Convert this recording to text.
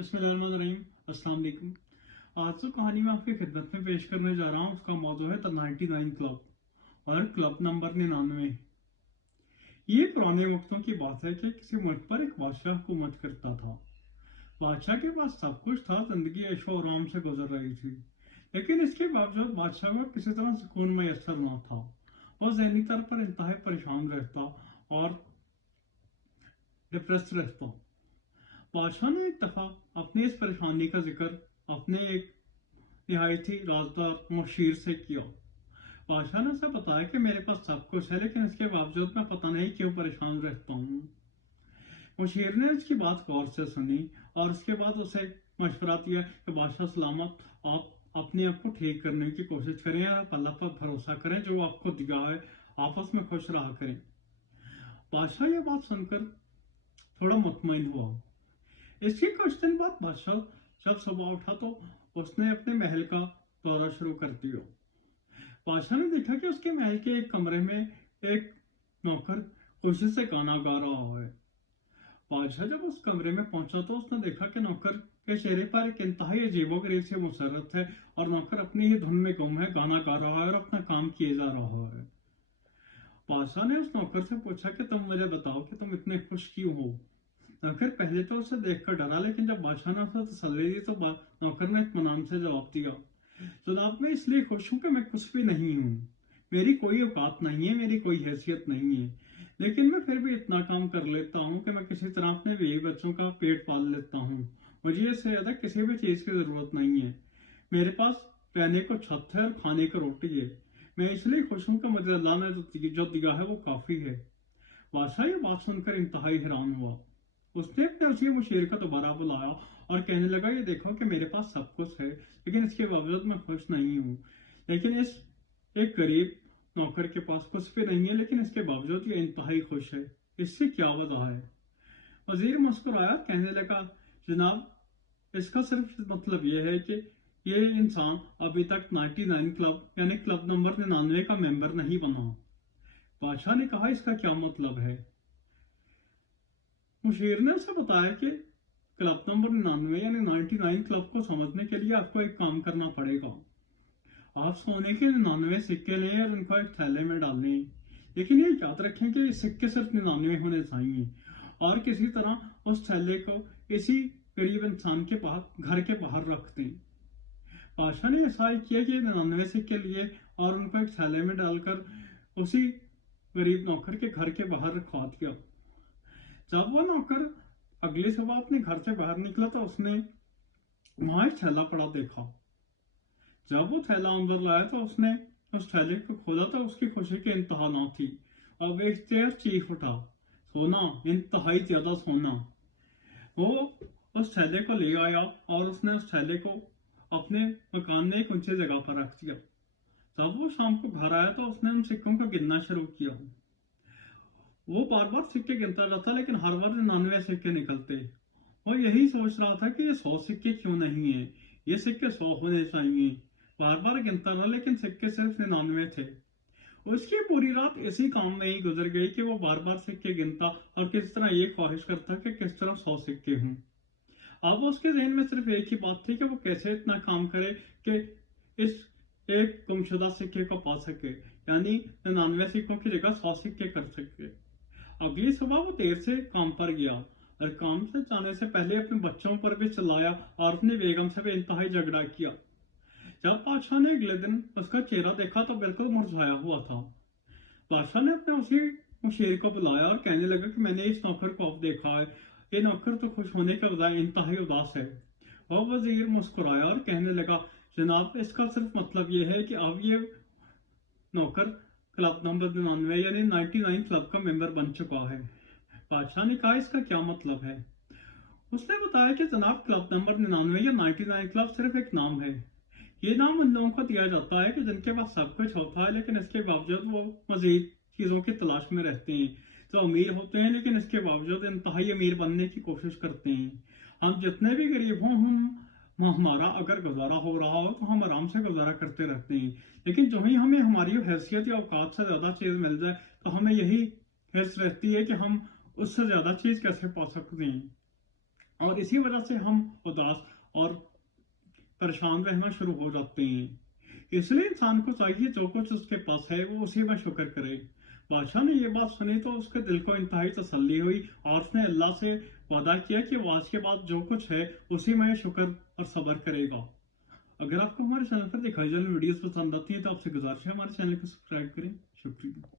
बिस्मिल्लाहिर्रहमानिर्रहीम। अस्सलाम वालेकुम। आज जो कहानी मैं आपकी खिदमत में पेश करने जा रहा हूँ उसका मौजू है द 99 क्लब और क्लब नंबर 99। ये पुराने वक्तों की बात है कि किसी मुल्क पर एक बादशाह हुकूमत करता था। बादशाह के पास सब कुछ था, जिंदगी ऐशो आराम से गुजर रही थी, लेकिन इसके बावजूद बादशाह को किसी तरह सुकून मैसर ना था। वो जहनी तौर पर इंतहा परेशान रहता और डिप्रेस रहता। बादशाह ने एक दफा अपनी इस परेशानी का जिक्र अपने एक निहायती राजदार मुशीर से किया। बादशाह ने उसे बताया कि मेरे पास सब कुछ है, लेकिन इसके बावजूद मैं पता नहीं क्यों परेशान रहता हूँ। मुशीर ने उसकी बात गौर से सुनी और उसके बाद उसे मशवरा दिया कि बादशाह सलामत, आप अपने आप को ठीक करने की कोशिश करें, आप अल्लाह पर भरोसा करें, जो आपको दिया है आपस में खुश रहा करें। बादशाह ये बात सुनकर थोड़ा मुतमईन हुआ। इसके कुछ दिन बाद बादशाह जब सुबह उठा तो उसने अपने महल का दौरा शुरू कर दिया। बादशाह ने देखा कि उसके महल के एक कमरे में एक नौकर खुशी से गाना गा रहा है। बादशाह जब उस कमरे में पहुंचा तो उसने देखा कि नौकर के चेहरे पर एक इंतहाई अजीबोगरीब सी मुसरत है और नौकर अपनी ही धुन में गुम है, गाना गा रहा है और अपना काम किए जा रहा है। बादशाह ने उस नौकर से पूछा कि तुम मुझे बताओ कि तुम इतने खुश क्यों हो। नौकर पहले तो उसे देखकर डरा, लेकिन जब बादशाह ने उसे तसल्ली दी तो नौकर ने इत्मीनान से जवाब दिया, जनाब मैं इसलिए खुश हूं कि मैं कुछ भी नहीं हूँ, मेरी कोई औकात नहीं है, मेरी कोई हैसियत नहीं है, लेकिन मैं फिर भी इतना काम कर लेता हूँ कि मैं किसी तरह अपने बीवी बच्चों का पेट पाल लेता हूँ। मुझे इससे ज्यादा किसी भी चीज की जरूरत नहीं है। मेरे पास रहने को छत है और खाने को रोटी है। मैं इसलिए खुश हूँ कि मुझे अल्लाह ने जो दिया है वो काफी है। बादशाह ये बात सुनकर इंतहाई हैरान हुआ। उसने अपने उसी मुशीर को दोबारा बुलाया और कहने लगा, ये देखो कि मेरे पास सब कुछ है, लेकिन इसके बावजूद मैं खुश नहीं हूँ। लेकिन इस एक गरीब नौकर के पास कुछ भी नहीं है, लेकिन इसके बावजूद ये इंतहाई खुश है। इससे क्या वजह है? वजीर मुस्कुराया, कहने लगा, जनाब इसका सिर्फ मतलब यह है कि ये इंसान अभी तक 99 क्लब यानी क्लब नंबर 99 का मेंबर नहीं बना। बादशाह ने कहा, इसका क्या मतलब है? मुशीर ने उसे बताया कि क्लब नंबर 99 यानी 99 क्लब को समझने के लिए आपको एक काम करना पड़ेगा। आप सोने के 99 सिक्के लें और उनको एक थैले में डालें, लेकिन ये याद रखें कि ये सिक्के सिर्फ 99 होने चाहिए और किसी तरह उस थैले को इसी गरीब इंसान के घर के बाहर रख दें। बादशाह ने ऐसा ही किया कि 99 सिक्के लिए और उनको एक थैले में डालकर उसी गरीब नौकर के घर के बाहर रखवा दिया। जब वो नौकर अगली सुबह अपने घर से बाहर निकला तो उसने वहां एक थैला पड़ा देखा। जब वो थैला अंदर लाया तो उसने उस थैले को खोला तो उसकी खुशी की इंतहा ना थी। अब एक देर चीख उठा, सोना, इंतहाई ज्यादा सोना। वो उस थैले को ले आया और उसने उस थैले को अपने मकान में एक ऊंची जगह पर रख दिया। जब वो शाम को घर आया तो उसने उन सिक्कों को गिनना शुरू किया। वो बार बार सिक्के गिनता रहता, लेकिन हर बार 99 सिक्के निकलते। वो यही सोच रहा था कि ये 100 सिक्के क्यों नहीं है, ये सिक्के 100 होने चाहिए। बार बार गिनता रहा, लेकिन सिक्के सिर्फ 99 थे। उसकी पूरी रात इसी काम में ही गुजर गई कि वो बार बार सिक्के गिनता और किस तरह ये ख्वाहिश करता कि किस तरह 100 सिक्के हों। अब उसके जहन में सिर्फ एक ही बात थी कि वो कैसे इतना काम करे कि इस एक गुमशुदा सिक्के को पा सके, यानी 99 सिक्कों की जगह 100 सिक्के कर सके। अगली सुबह वो देर से काम पर गया और काम से जाने से पहले अपने बच्चों पर भी चिल्लाया और अपनी बेगम से भी इंतहाई झगड़ा किया। जब बादशाह ने अगले दिन उसका चेहरा देखा तो बिल्कुल मुरझाया हुआ था। बादशाह ने अपने उसी मुशीर को बुलाया और कहने लगा कि मैंने इस नौकर को अब देखा है, ये नौकर तो खुश होने के बजाय इंतहाई उदास है। और वजीर मुस्कुराया और कहने लगा, जनाब इसका सिर्फ मतलब ये है कि अब ये नौकर क्लब नंबर 99 यानी 99 क्लब का मेंबर बन चुका है। बादशाह ने कहा, इसका क्या मतलब है? उसने बताया कि जनाब क्लब नंबर 99 या 99 क्लब सिर्फ एक नाम है। ये नाम उन लोगों को दिया जाता है कि जिनके पास सब कुछ होता है, लेकिन इसके बावजूद वो मजीद चीजों की तलाश में रहते हैं। जो अमीर होते हैं लेकिन इसके बावजूद इंतहाई अमीर बनने की कोशिश करते हैं। हम जितने भी गरीब हों, हमारा अगर गुजारा हो रहा हो तो हम आराम से गुजारा करते रहते हैं, लेकिन जो ही हमें हमारी हैसियत या औकात से ज्यादा चीज मिल जाए तो हमें यही हिर्स रहती है कि हम उससे ज्यादा चीज कैसे पा सकते हैं। और इसी वजह से हम उदास और परेशान रहना शुरू हो जाते हैं। इसलिए इंसान को चाहिए जो कुछ उसके पास है वो उसी में शुक्र करे। बादशाह ने ये बात सुनी तो उसके दिल को इंतहाई तसल्ली हुई और उसने अल्लाह से वादा किया कि वो आज के बाद जो कुछ है उसी में शुक्र और सब्र करेगा। अगर आपको हमारे चैनल पर दिखाई जाने वीडियोस पसंद आती है तो आपसे गुजारिश है हमारे चैनल को सब्सक्राइब करें। शुक्रिया।